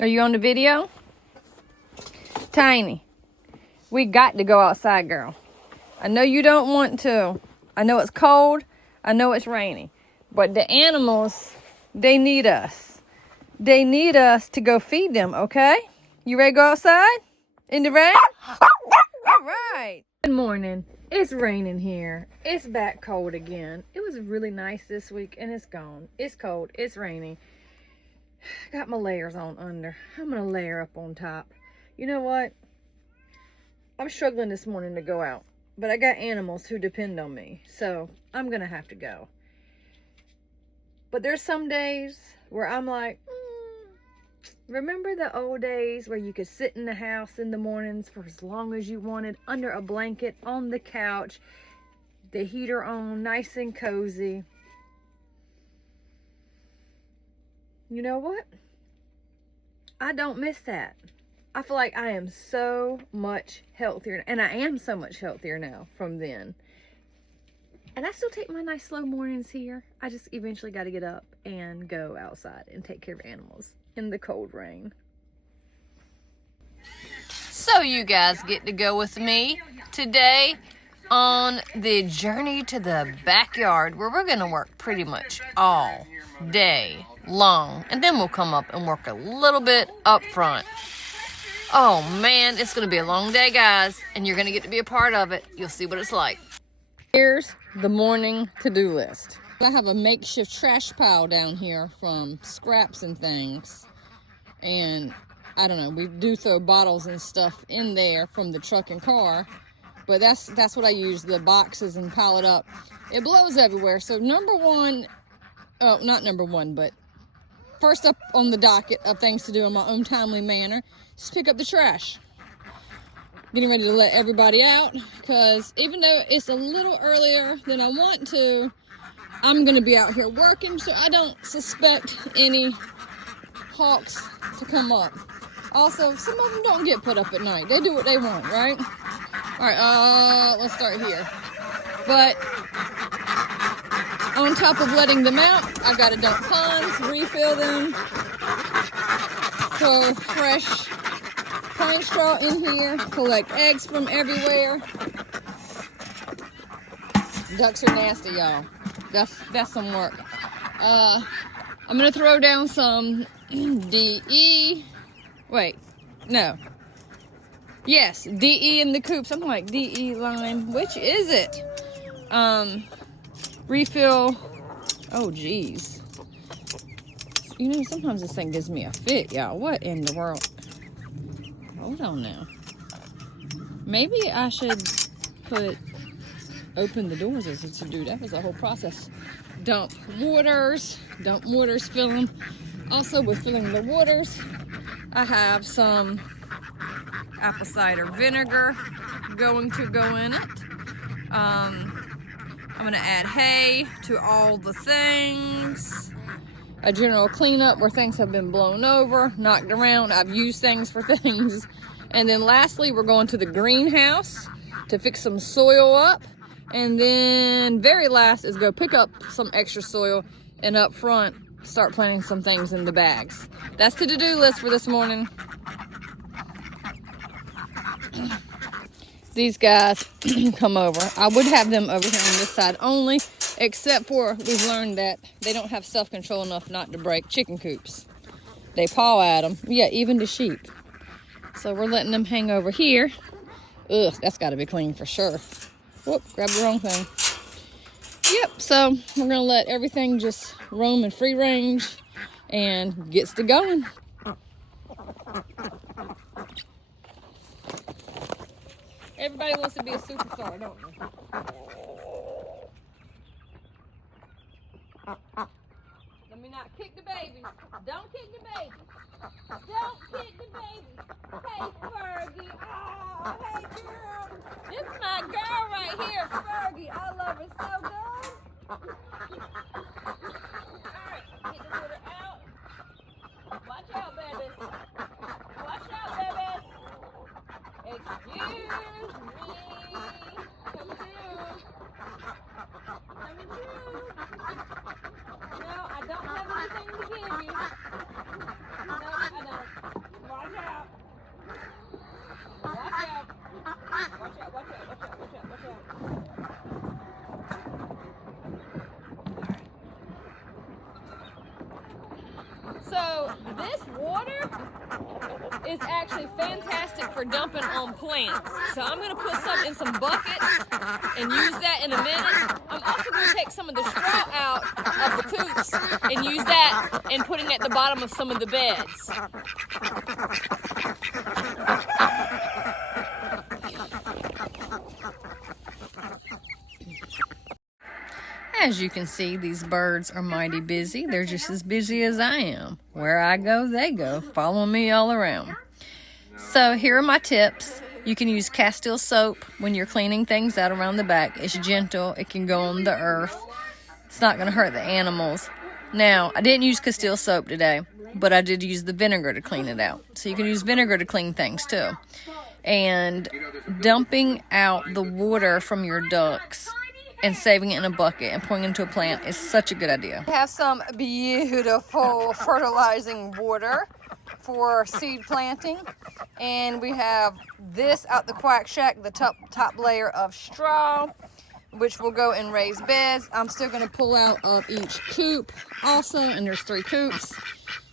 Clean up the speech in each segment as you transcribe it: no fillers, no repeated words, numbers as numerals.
Are you on the video? Tiny, we got to go outside, girl. I know you don't want to. I know it's cold. I know it's rainy. But the animals, they need us. They need us to go feed them, okay? You ready to go outside? In the rain? All right. Good morning. It's raining here. It's back cold again. It was really nice this week and it's gone. It's cold. It's raining. I got my layers on under. I'm going to layer up on top. You know what? I'm struggling this morning to go out. But I got animals who depend on me. So I'm going to have to go. But there's some days where I'm like, remember the old days where you could sit in the house in the mornings for as long as you wanted, under a blanket, on the couch, the heater on, nice and cozy. You know what? I don't miss that. I feel like I am so much healthier, and I am so much healthier now from then. And I still take my nice slow mornings here. I just eventually got to get up and go outside and take care of animals in the cold rain. So you guys get to go with me today on the journey to the backyard, where we're going to work pretty much all day long. And then we'll come up and work a little bit up front. Oh man, it's going to be a long day, guys, and you're going to get to be a part of it. You'll see what it's like. Here's the morning to-do list. I have a makeshift trash pile down here from scraps and things. And I don't know, we do throw bottles and stuff in there from the truck and car. But that's what I use, the boxes, and pile it up. It blows everywhere. So number one, oh, not number one, but first up on the docket of things to do in my own timely manner, just pick up the trash. Getting ready to let everybody out, because even though it's a little earlier than I want to, I'm going to be out here working, so I don't suspect any hawks to come up. Also, some of them don't get put up at night. They do what they want, right? All right, let's start here. But on top of letting them out, I've got to dump ponds, refill them, throw fresh pine straw in here, collect eggs from everywhere. Ducks are nasty, y'all. That's some work. I'm gonna throw down some DE. Wait, no. Yes, DE in the coops. I'm like DE lime. Which is it? Refill. Oh, geez. You know, sometimes this thing gives me a fit, y'all. What in the world? Hold on now. Maybe I should open the doors as a to-do. That was a whole process. Dump waters, fill them. Also, with filling the waters, I have some apple cider vinegar going to go in it. I'm gonna add hay to all the things. A general cleanup where things have been blown over, knocked around. I've used things for things. And then lastly, we're going to the greenhouse to fix some soil up. And then very last is go pick up some extra soil and up front, start planting some things in the bags. That's the to-do list for this morning. These guys come over. I would have them over here on this side only, except for we've learned that they don't have self-control enough not to break chicken coops. They paw at them. Yeah, even the sheep. So we're letting them hang over here. Ugh, that's got to be clean for sure. Whoop, grabbed the wrong thing. Yep, so we're going to let everything just roam in free range and gets to going. Everybody wants to be a superstar, don't they? Let me not kick the babies. Don't kick the babies. Don't kick the babies. Hey, Fergie. Oh, hey, girl. This is my girl right here, Fergie. I love her so good. All right, get the water out. Watch out, babies. Watch out, babies. Excuse me. Coming through. Coming through. No, I don't have anything to give you. No, I don't. So this water is actually fantastic for dumping on plants. So I'm gonna put some in some buckets and use that in a minute. I'm also gonna take some of the straw out of the coops and use that in putting at the bottom of some of the beds. As you can see, these birds are mighty busy. They're just as busy as I am. Where I go, they go, following me all around. So here are my tips. You can use Castile soap when you're cleaning things out around the back. It's gentle. It can go on the earth. It's not going to hurt the animals. Now, I didn't use Castile soap today, but I did use the vinegar to clean it out. So you can use vinegar to clean things too. And dumping out the water from your ducks and saving it in a bucket and pouring it into a plant is such a good idea. We have some beautiful fertilizing water for seed planting, and we have this out the quack shack, the top layer of straw, which will go in raised beds. I'm still going to pull out of each coop also, and there's 3 coops.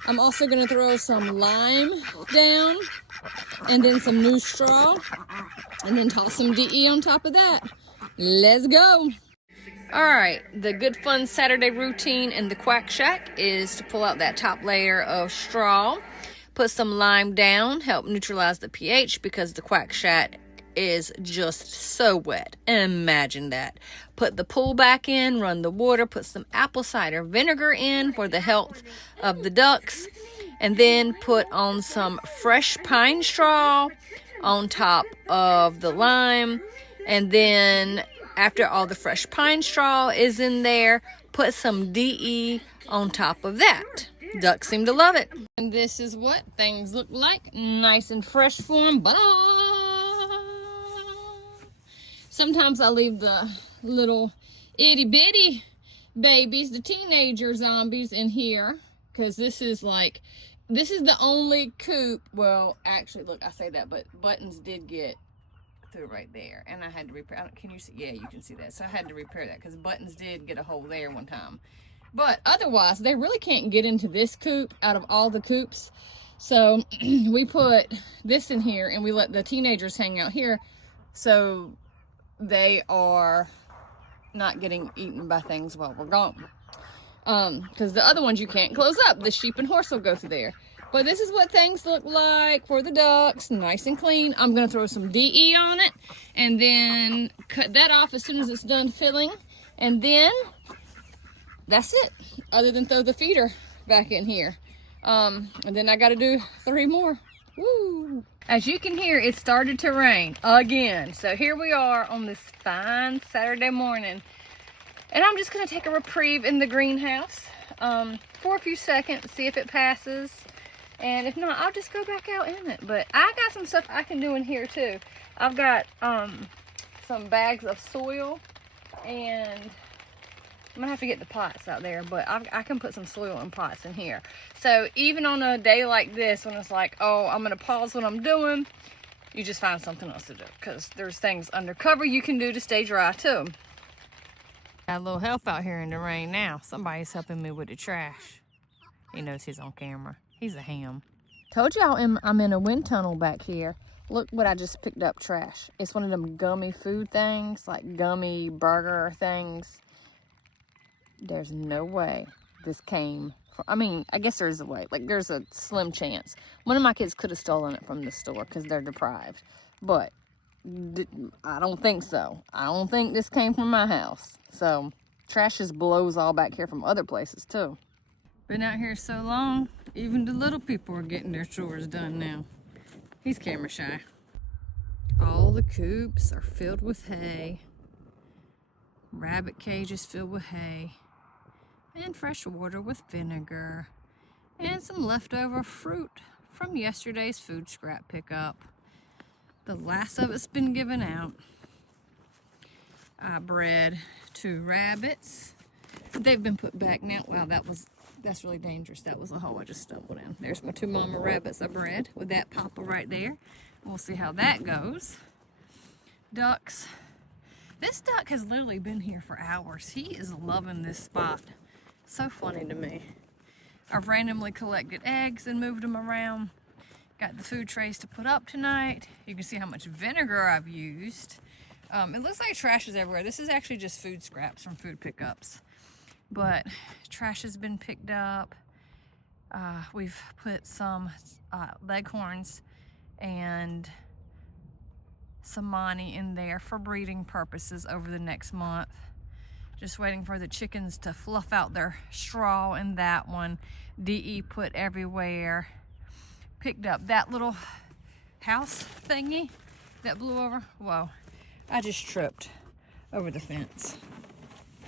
I'm also going to throw some lime down and then some new straw and then toss some DE on top of that. Let's go. All right, the good fun Saturday routine in the quack shack is to pull out that top layer of straw, put some lime down, help neutralize the pH because the quack shack is just so wet. Imagine that. Put the pool back in, run the water, put some apple cider vinegar in for the health of the ducks, and then put on some fresh pine straw on top of the lime, and then after all the fresh pine straw is in there, put some DE on top of that. Ducks seem to love it. And this is what things look like. Nice and fresh for them. Sometimes I leave the little itty bitty babies, the teenager zombies in here, because this is the only coop. Well, actually, look, I say that, but Buttons did get through right there, and I had to repair. Can you see? Yeah, you can see that. So I had to repair that because Buttons did get a hole there one time. But otherwise, they really can't get into this coop out of all the coops. So we put this in here, and we let the teenagers hang out here, so they are not getting eaten by things while we're gone. Because the other ones you can't close up. The sheep and horse will go through there. But this is what things look like for the ducks, nice and clean. I'm gonna throw some DE on it and then cut that off as soon as it's done filling. And then that's it, other than throw the feeder back in here. And then I gotta do 3 more. Woo! As you can hear, it started to rain again. So here we are on this fine Saturday morning. And I'm just gonna take a reprieve in the greenhouse for a few seconds, see if it passes. And if not, I'll just go back out in it. But I got some stuff I can do in here too. I've got some bags of soil, and I'm gonna have to get the pots out there, but I can put some soil in pots in here. So even on a day like this, when it's like, oh, I'm gonna pause what I'm doing, you just find something else to do, because there's things undercover you can do to stay dry too. Got a little help out here in the rain now. Somebody's helping me with the trash. He knows he's on camera. He's a ham. Told y'all I'm in a wind tunnel back here. Look what I just picked up trash. It's one of them gummy food things, like gummy burger things. There's no way this came from, I mean, I guess there's a way. Like, there's a slim chance. One of my kids could have stolen it from the store because they're deprived. But I don't think so. I don't think this came from my house. So, trash just blows all back here from other places, too. Been out here so long, even the little people are getting their chores done now. He's camera shy. All the coops are filled with hay. Rabbit cages filled with hay. And fresh water with vinegar. And some leftover fruit from yesterday's food scrap pickup. The last of it's been given out. I bred 2 rabbits. They've been put back now. Wow, that's really dangerous. That was a hole I just stumbled in. There's my 2 mama rabbits I bred with that papa right there. We'll see how that goes. Ducks. This duck has literally been here for hours. He is loving this spot. So funny to me. I've randomly collected eggs and moved them around. Got the food trays to put up tonight. You can see how much vinegar I've used. It looks like trash is everywhere. This is actually just food scraps from food pickups. But trash has been picked up. We've put some leghorns and some money in there for breeding purposes over the next month. Just waiting for the chickens to fluff out their straw in that one. DE put everywhere. Picked up that little house thingy that blew over. Whoa, I just tripped over the fence.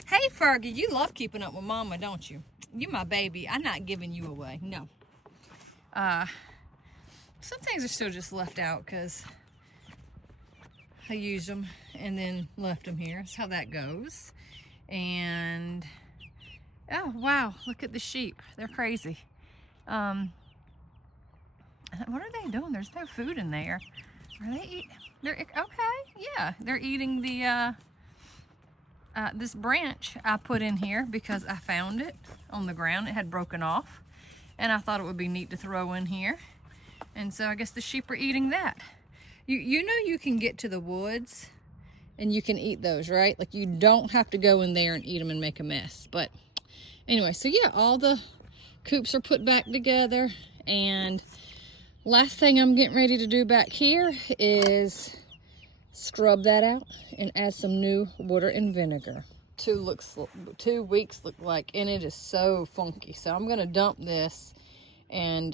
Hey Fergie, you love keeping up with Mama, don't you? You my baby. I'm not giving you away, no. Some things are still just left out because I used them and then left them here. That's how that goes. And oh wow, look at the sheep. They're crazy. What are they doing? There's no food in there. Are they eating? They're okay. Yeah, they're eating the this branch I put in here because I found it on the ground. It had broken off, and I thought it would be neat to throw in here. And so I guess the sheep are eating that. You know you can get to the woods and you can eat those, right? Like you don't have to go in there and eat them and make a mess. But anyway, so yeah, all the coops are put back together, and last thing I'm getting ready to do back here is scrub that out and add some new water and vinegar. 2 weeks look like, and it is so funky. So I'm gonna dump this and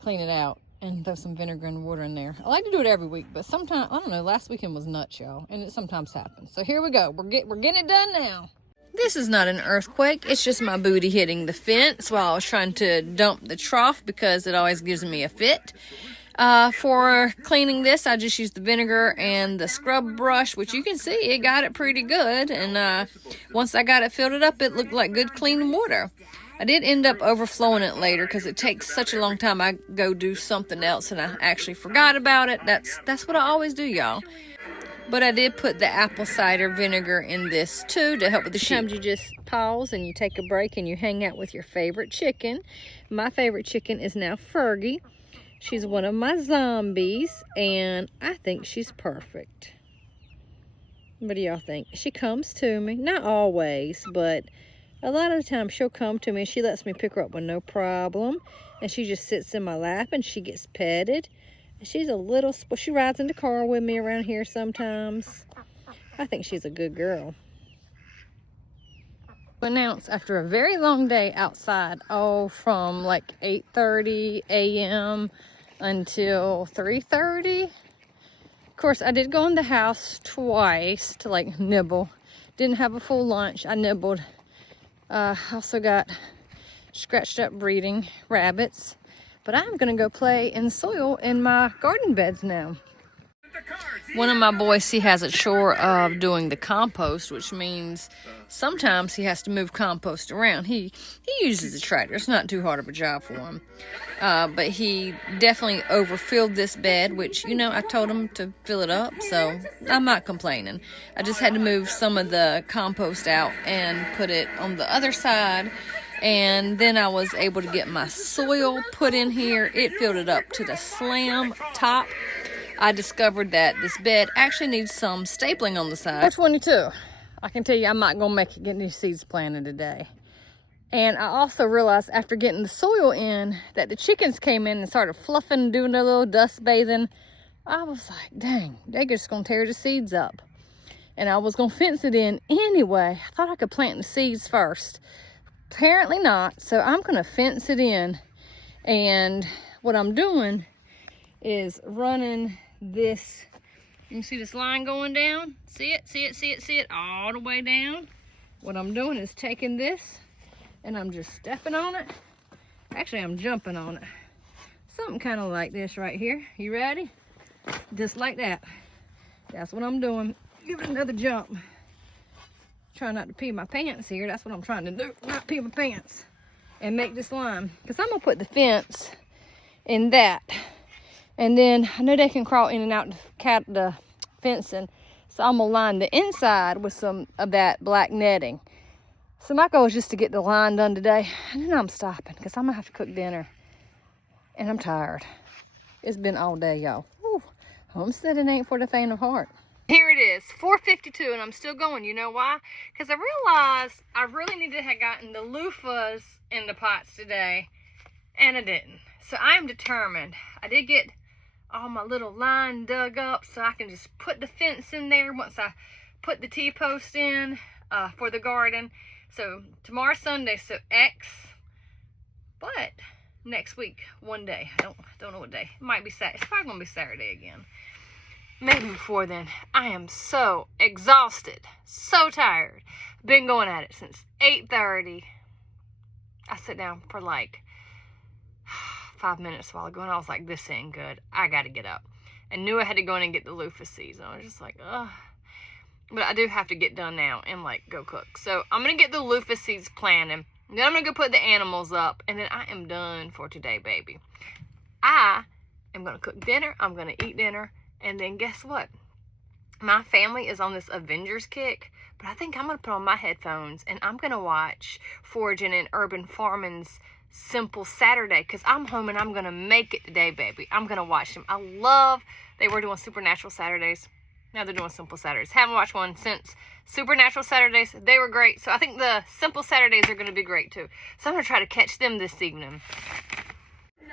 clean it out and throw some vinegar and water in there. I like to do it every week, but sometimes, I don't know, last weekend was nuts, y'all, and it sometimes happens. So here we go. We're getting it done now. This is not an earthquake. It's just my booty hitting the fence while I was trying to dump the trough because it always gives me a fit. For cleaning this, I just used the vinegar and the scrub brush, which you can see it got it pretty good. And once I got it filled up, it looked like good clean water. I did end up overflowing it later because it takes such a long time. I go do something else and I actually forgot about it. That's what I always do, y'all. But I did put the apple cider vinegar in this too to help with the sheep. Sometimes you just pause and you take a break and you hang out with your favorite chicken. My favorite chicken is now Fergie. She's one of my zombies and I think she's perfect. What do y'all think? She comes to me, not always, but a lot of the time she'll come to me and she lets me pick her up with no problem. And she just sits in my lap and she gets petted. She's a little, she rides in the car with me around here sometimes. I think she's a good girl. Announced after a very long day outside, from like 8:30 a.m. until 3:30. Of course, I did go in the house twice to like nibble. Didn't have a full lunch. I nibbled. Also got scratched up breeding rabbits. But I'm gonna go play in soil in my garden beds now. One of my boys, he has a chore of doing the compost, which means sometimes he has to move compost around. He uses a tractor. It's not too hard of a job for him. But he definitely overfilled this bed, which, you know, I told him to fill it up, so I'm not complaining. I just had to move some of the compost out and put it on the other side. And then I was able to get my soil put in here. It filled it up to the slam top. I discovered that this bed actually needs some stapling on the side. 22. I can tell you I'm not going to make it get any seeds planted today. And I also realized after getting the soil in that the chickens came in and started fluffing, doing their little dust bathing. I was like, dang, they're just going to tear the seeds up. And I was going to fence it in anyway. I thought I could plant the seeds first. Apparently not, so I'm gonna fence it in, and what I'm doing is running this. You can see this line going down. See it all the way down. What I'm doing is taking this and I'm just stepping on it. Actually, I'm jumping on it. Something kind of like this right here. You ready? Just like that. That's what I'm doing. Give it another jump. Try not to pee my pants here. That's what I'm trying to do. Not pee my pants. And make this line. Because I'm going to put the fence in that. And then I know they can crawl in and out the fencing. So I'm going to line the inside with some of that black netting. So my goal is just to get the line done today. And then I'm stopping because I'm going to have to cook dinner. And I'm tired. It's been all day, y'all. Homesteading ain't for the faint of heart. Here it is, 4:52, and I'm still going. You know why? Because I realized I really needed to have gotten the loofahs in the pots today, and I didn't. So I am determined. I did get all my little line dug up so I can just put the fence in there once I put the T-post in for the garden. So tomorrow's Sunday, so but next week, one day. I don't know what day. It might be Saturday. It's probably gonna be Saturday again. Maybe before then. I am so exhausted, so tired. Been going at it since 8:30. I sat down for like 5 minutes a while ago, and I was like, this ain't good. I gotta get up. I knew I had to go in and get the loofah seeds. I was just like, ugh. But I do have to get done now and like go cook. So I'm gonna get the loofah seeds planted. Then I'm gonna go put the animals up, and then I am done for today, baby. I am gonna cook dinner. I'm gonna eat dinner. And then guess what? My family is on this Avengers kick, but I think I'm going to put on my headphones and I'm going to watch Foraging and Urban Farming's Simple Saturday because I'm home and I'm going to make it today, baby. I'm going to watch them. They were doing Supernatural Saturdays. Now they're doing Simple Saturdays. Haven't watched one since Supernatural Saturdays. They were great. So I think the Simple Saturdays are going to be great too. So I'm going to try to catch them this evening.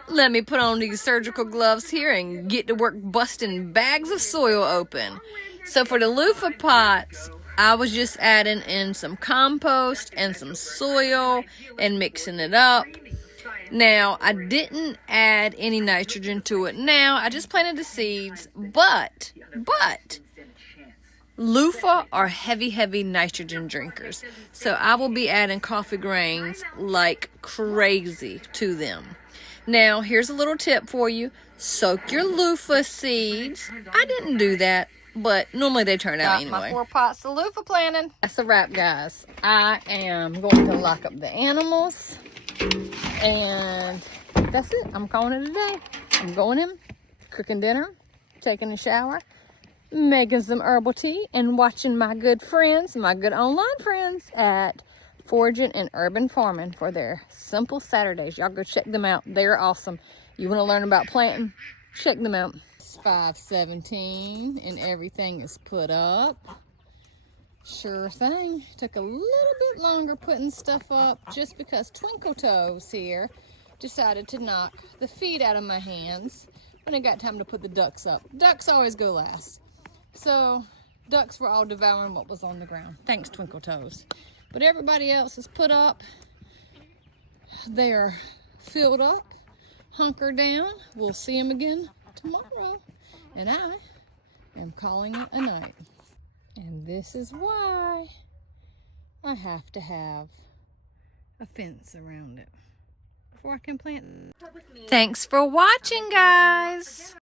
Let me put on these surgical gloves here and get to work busting bags of soil open. So for the loofah pots, I was just adding in some compost and some soil and mixing it up. Now, I didn't add any nitrogen to it now. I just planted the seeds, but loofah are heavy nitrogen drinkers. So I will be adding coffee grains like crazy to them. Now, here's a little tip for you. Soak your loofah seeds. I didn't do that, but normally they turn out anyway. My 4 pots of loofah planting. That's a wrap, guys. I am going to lock up the animals. And that's it. I'm calling it a day. I'm going in, cooking dinner, taking a shower, making some herbal tea, and watching my good friends, my good online friends at Foraging and Urban Farming for their Simple Saturdays. Y'all go check them out. They're awesome. You want to learn about planting? Check them out. It's 5:17 and everything is put up. Sure thing. Took a little bit longer putting stuff up just because Twinkle Toes here decided to knock the feed out of my hands when I got time to put the ducks up. Ducks always go last. So ducks were all devouring what was on the ground. Thanks, Twinkle Toes. But everybody else is put up. They're filled up, hunkered down. We'll see them again tomorrow. And I am calling it a night. And this is why I have to have a fence around it before I can plant. Thanks for watching, guys.